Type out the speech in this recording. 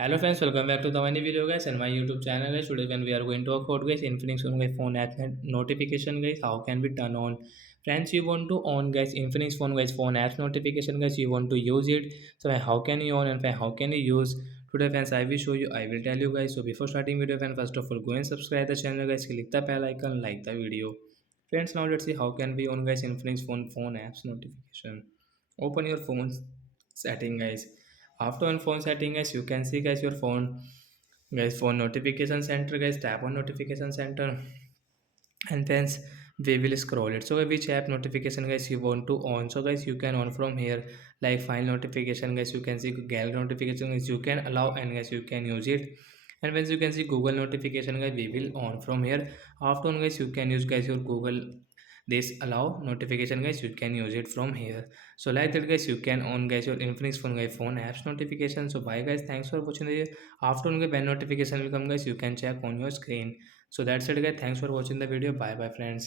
Hello friends, welcome back to the many video guys and my YouTube channel guys. Today when we are going to talk about guys Infinix phone guys phone app notification guys, how can we turn on? Friends, you want to on guys Infinix phone guys phone apps notification guys, you want to use it. So how can you on and how can you use? Today friends, I will show you, I will tell you guys. So before starting video friends, first of all go and subscribe the channel guys, click the bell icon, like the video. Friends, now let's see how can we on guys Infinix phone apps notification. Open your phone's setting guys. After on phone setting guys, you can see guys your phone notification center guys, tap on notification center, and then we will scroll it. So which app notification guys you want to on, so guys you can on from here, like file notification guys, you can see gallery notification guys, you can allow, and guys you can use it. And once you can see Google notification guys, we will on from here. After on guys, you can use guys your Google this allow notification guys, you can use it from here. So like that guys, you can on guys your Infinix phone guys phone apps notification. So bye guys, thanks for watching the video. After on guys when notification will come guys, you can check on your screen. So that's it guys, thanks for watching the video. Bye bye friends.